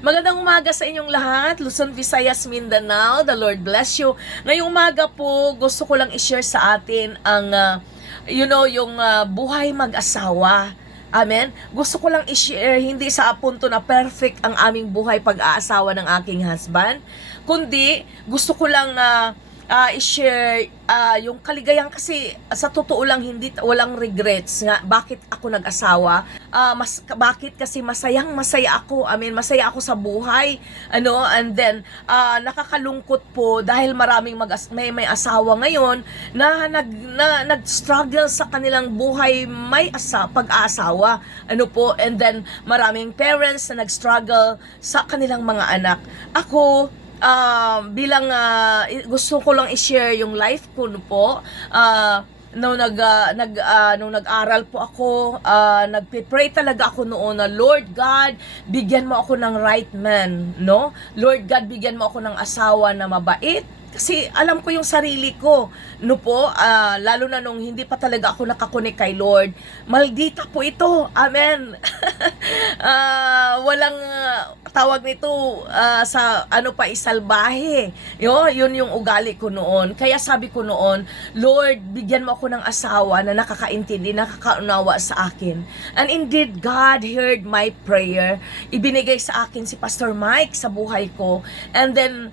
Magandang umaga sa inyong lahat, Luzon, Visayas, Mindanao. The Lord bless you. Ngayong umaga po, gusto ko lang i-share sa atin ang, yung buhay mag-asawa. Amen? Gusto ko lang i-share, hindi sa punto na perfect ang aming buhay pag-aasawa ng aking husband, kundi gusto ko lang i-share yung kaligayahan kasi sa totoo lang walang regrets nga bakit ako nag-asawa. Bakit kasi masaya ako. Masaya ako sa buhay. And then nakakalungkot po dahil maraming may asawa ngayon na nag-struggle sa kanilang buhay pag-aasawa. And then maraming parents na nag-struggle sa kanilang mga anak. Ako gusto ko lang i-share yung life ko po. Nung nag-aral po ako, nagpe-pray talaga ako noon na Lord God, bigyan mo ako ng right man, no? Lord God, bigyan mo ako ng asawa na mabait. Kasi alam ko yung sarili ko, lalo na nung hindi pa talaga ako nakakonek kay Lord. Maldita po ito. Amen. Walang tawag nito sa isalbahe. Yun yung ugali ko noon. Kaya sabi ko noon, Lord, bigyan mo ako ng asawa na nakakaintindi, nakakaunawa sa akin. And indeed, God heard my prayer. Ibinigay sa akin si Pastor Mike sa buhay ko. And then,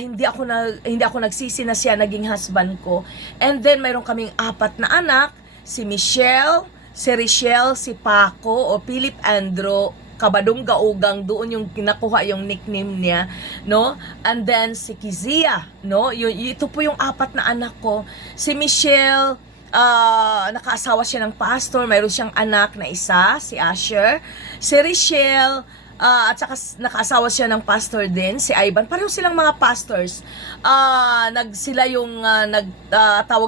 hindi ako nagsisi na siya naging husband ko. And then, mayroon kaming 4 na anak, si Michelle, si Richelle, si Paco, o Philip Andrew, Kabadong Gaugang, doon yung kinakuha yung nickname niya, no? And then, si Kizia, no? Ito po yung 4 na anak ko. Si Michelle, nakaasawa siya ng pastor, mayroon siyang anak na isa, si Asher. Si Richelle, at saka nakaasawa siya ng pastor din, si Ivan. Pareho silang mga pastors. Sila yung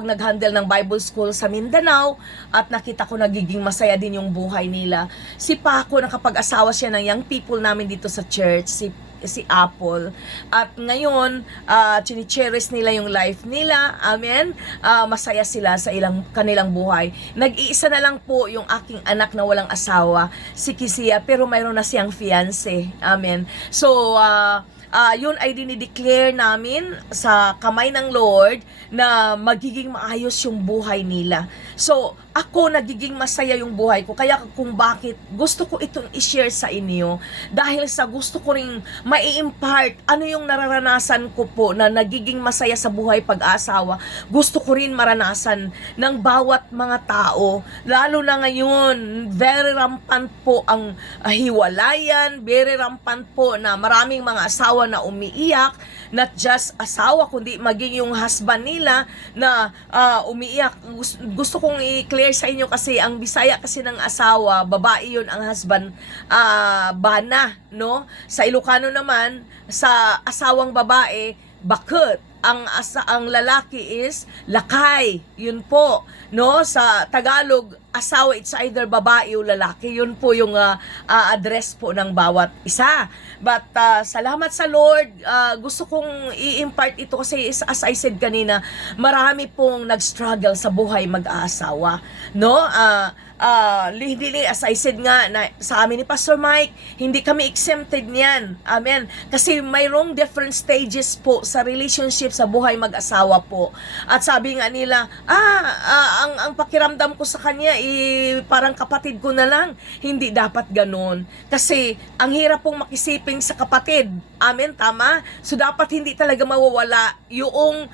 nag-handle ng Bible School sa Mindanao at nakita ko nagiging masaya din yung buhay nila. Si Paco, nakapag-asawa siya ng young people namin dito sa church, si Apple. At ngayon, chini-cherish nila yung life nila. Amen. Masaya sila sa kanilang buhay. Nag-iisa na lang po yung aking anak na walang asawa, si Kisia, pero mayroon na siyang fiancé. Amen. So, yun ay dinideclare namin sa kamay ng Lord na magiging maayos yung buhay nila. So, ako nagiging masaya yung buhay ko. Kaya kung bakit gusto ko itong i-share sa inyo, dahil sa gusto ko ring mai-impart ano yung nararanasan ko po na nagiging masaya sa buhay pag-asawa. Gusto ko rin maranasan ng bawat mga tao. Lalo na ngayon, very rampant po ang hiwalayan, very rampant po na maraming mga asawa na umiiyak, not just asawa, kundi maging yung husband nila na umiiyak. Gusto kong i-clear sa inyo kasi ang Bisaya kasi ng asawa, babae yun ang husband, bana, no? Sa Ilocano naman, sa asawang babae, bakit. Ang lalaki is lakay. Yun po, no? Sa Tagalog, asawa, it's either babae o lalaki. Yun po yung address po ng bawat isa. But salamat sa Lord, gusto kong i-impart ito kasi as I said kanina, marami pong nag-struggle sa buhay mag-aasawa, no? Hindi, as I said nga, na sa amin ni Pastor Mike, hindi kami exempted niyan. Amen. Kasi mayroong different stages po sa relationship sa buhay mag-asawa po. At sabi nga nila, ang pakiramdam ko sa kanya, parang kapatid ko na lang. Hindi dapat ganun. Kasi, ang hirap pong makisiping sa kapatid. Amen, tama? So, dapat hindi talaga mawawala yung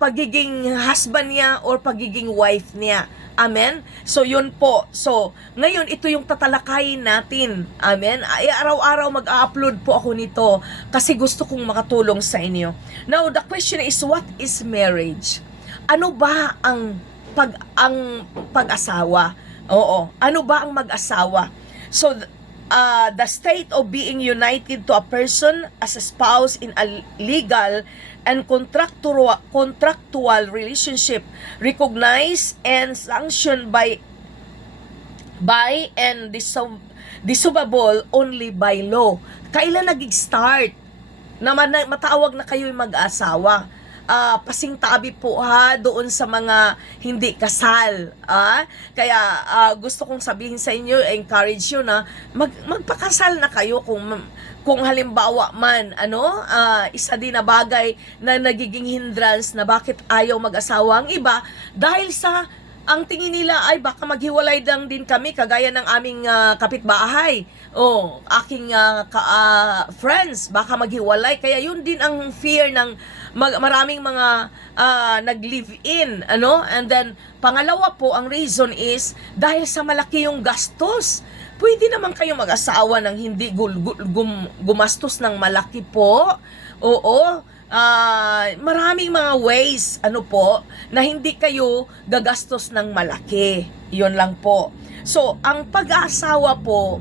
pagiging husband niya or pagiging wife niya. Amen? So, yun po. So, ngayon, ito yung tatalakayin natin. Amen? Araw-araw mag-upload po ako nito kasi gusto kong makatulong sa inyo. Now, the question is, what is marriage? Ano ba ang pag-asawa? Oo. Ano ba ang mag-asawa? So, the state of being united to a person as a spouse in a legal and contractual relationship recognized and sanctioned by and disobeyable only by law. Kailan nag-start na matawag na kayo'y mag-asawa? pasingtabi po ha doon sa mga hindi kasal. Kaya gusto kong sabihin sa inyo, encourage you na magpakasal na kayo kung halimbawa man isa din na bagay na nagiging hindrance na bakit ayaw mag-asawa ang iba dahil sa ang tingin nila ay baka maghiwalay lang din kami kagaya ng aming kapitbahay. Aking friends baka maghiwalay, kaya yun din ang fear ng maraming mga nag-live-in, and then pangalawa po ang reason is dahil sa malaki yung gastos. Pwede naman kayo mag-asawa ng hindi gumastos ng malaki po. Maraming mga ways na hindi kayo gagastos ng malaki. Yun lang po. So, ang pag-aasawa po,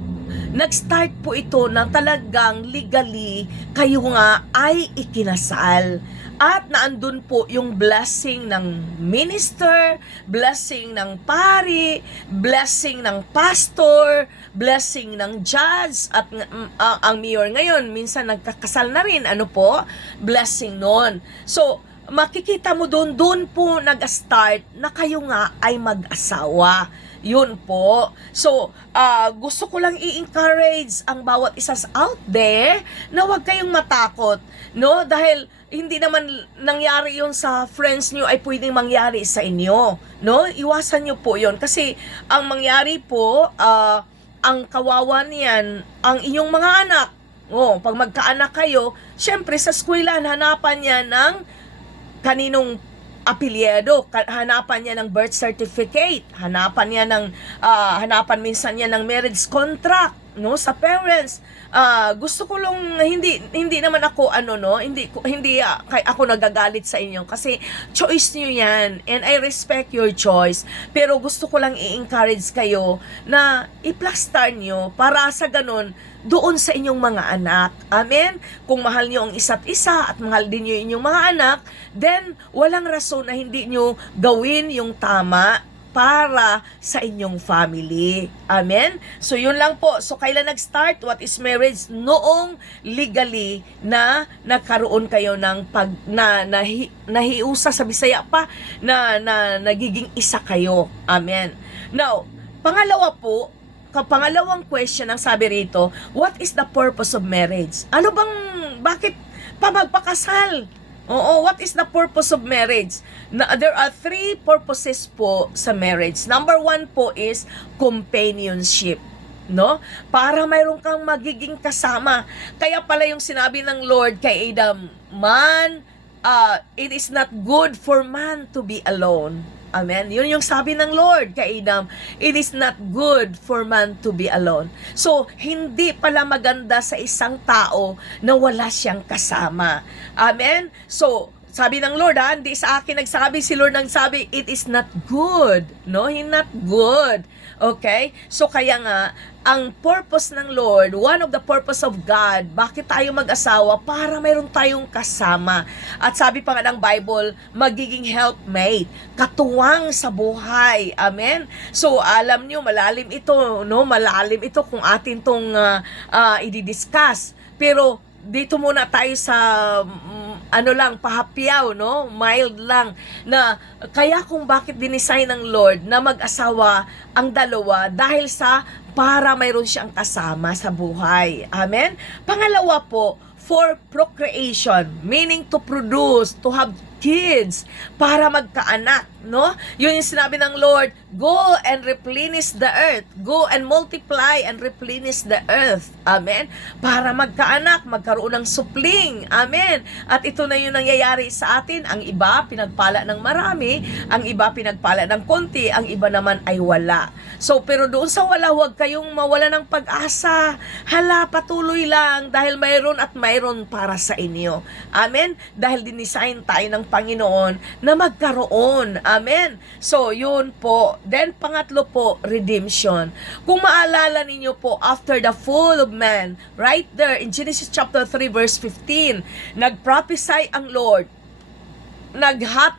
nag-start po ito na talagang legally kayo nga ay ikinasal. At naandun po yung blessing ng minister, blessing ng pari, blessing ng pastor, blessing ng judge, at ang mayor ngayon, minsan nagkakasal na rin, blessing nun. So, makikita mo doon po nag-start na kayo nga ay mag-asawa. Yun po. So, gusto ko lang i-encourage ang bawat isa out there na huwag kayong matakot, dahil hindi naman nangyari yun sa friends nyo ay pwedeng mangyari sa inyo, Iwasan nyo po yun. Kasi, ang mangyari po, ang kawawa niyan, ang inyong mga anak. Pag magkaanak kayo, syempre sa eskwelahan, hanapan niya ng kaninong apelyido, hanapan niya ng birth certificate, hanapan minsan niya ng marriage contract, sa parents. Gusto ko lang hindi naman ako hindi ako nagagalit sa inyo kasi choice niyo 'yan and I respect your choice. Pero gusto ko lang i-encourage kayo na i-plaster niyo para sa ganun doon sa inyong mga anak. Amen? Kung mahal niyo ang isa't isa at mahal din niyo inyong mga anak, then walang rason na hindi niyo gawin yung tama para sa inyong family. Amen? So, yun lang po. So, kailan nag-start? What is marriage? Noong legally na nagkaroon kayo ng nahiusa sa Bisaya pa, na nagiging isa kayo. Amen? Now, pangalawang question ang sabi rito, what is the purpose of marriage? Bakit pa magpakasal? What is the purpose of marriage? There are 3 purposes po sa marriage. Number 1 po is companionship. Para mayroon kang magiging kasama. Kaya pala yung sinabi ng Lord kay Adam, it is not good for man to be alone. Amen? Yun yung sabi ng Lord kay Adam, it is not good for man to be alone. So, hindi pala maganda sa isang tao na wala siyang kasama. Amen? So, sabi ng Lord, hindi sa akin nagsabi, si Lord nagsabi, it is not good. Hindi not good. Okay? So, kaya nga, ang purpose ng Lord, one of the purpose of God, bakit tayo mag-asawa? Para mayroon tayong kasama. At sabi pa nga ng Bible, magiging helpmate, katuwang sa buhay. Amen? So, alam nyo, malalim ito, malalim ito kung atin tong i-discuss. Pero, dito muna tayo sa pahapyaw, mild lang, na kaya kung bakit dinesign ng Lord na mag-asawa ang dalawa dahil sa para mayroon siyang kasama sa buhay. Amen? Pangalawa po, for procreation, meaning to produce, to have kids, para magkaanak, Yun yung sinabi ng Lord, go and replenish the earth. Go and multiply and replenish the earth. Amen? Para magkaanak, magkaroon ng supling. Amen? At ito na yung nangyayari sa atin. Ang iba, pinagpala ng marami. Ang iba, pinagpala ng konti. Ang iba naman ay wala. So, pero doon sa wala, huwag kayong mawala ng pag-asa. Patuloy lang dahil mayroon at mayroon para sa inyo. Amen? Dahil dinisign tayo ng Panginoon na magkaroon. Amen? So, yun po. Then, pangatlo po, redemption. Kung maalala ninyo po, after the fall of man, right there in Genesis chapter 3 verse 15, nag-prophesy ang Lord,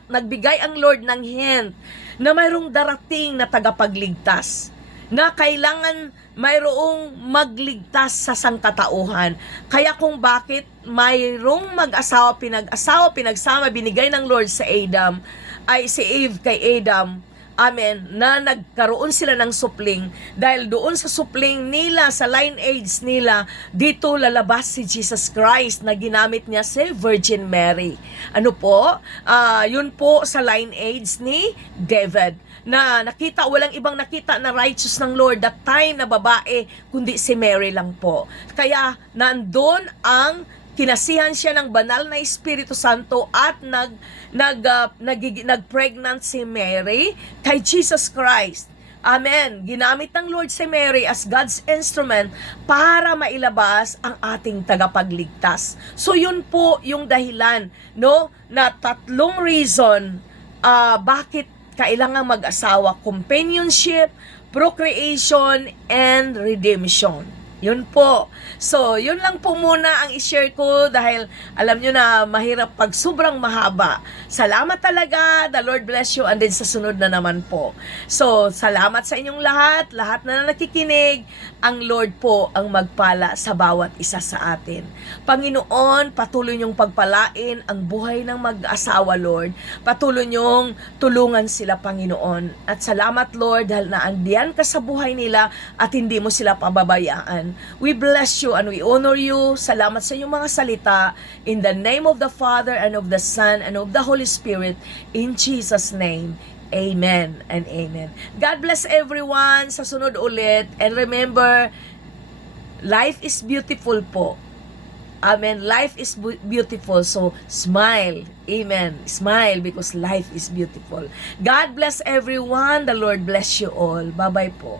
nagbigay ang Lord ng hint na mayroong darating na tagapagligtas. na kailangan mayroong magligtas sa sangkatauhan. Kaya kung bakit mayroong mag-asawa, pinagsama, binigay ng Lord sa Adam, ay si Eve kay Adam, amen, na nagkaroon sila ng supling, dahil doon sa supling nila, sa lineage nila, dito lalabas si Jesus Christ na ginamit niya si Virgin Mary. Ano po? Yun po sa lineage ni David, na nakita, walang ibang nakita na righteous ng Lord that time na babae, kundi si Mary lang po. Kaya nandun ang kinasihan siya ng banal na Espiritu Santo at nag-pregnant si Mary kay Jesus Christ. Amen. Ginamit ng Lord si Mary as God's instrument para mailabas ang ating tagapagligtas. So yun po yung dahilan, no, na tatlong reason bakit kailangan mag-asawa: companionship, procreation, and redemption. Yun po. So, yun lang po muna ang i-share ko, dahil alam nyo na mahirap pag sobrang mahaba. Salamat talaga. The Lord bless you. And then sa sunod na naman po. So, salamat sa inyong lahat na nakikinig. Ang Lord po ang magpala sa bawat isa sa atin. Panginoon, patuloy niyong pagpalain ang buhay ng mag-asawa, Lord. Patuloy niyong tulungan sila, Panginoon. At salamat, Lord, dahil naandiyan ka sa buhay nila at hindi mo sila pababayaan. We bless you and we honor you. Salamat sa inyong mga salita. In the name of the Father and of the Son and of the Holy Spirit. In Jesus' name. Amen and amen. God bless everyone. Sa sunod ulit. And remember, life is beautiful po. Amen. Life is beautiful. So, smile. Amen. Smile because life is beautiful. God bless everyone. The Lord bless you all. Bye-bye po.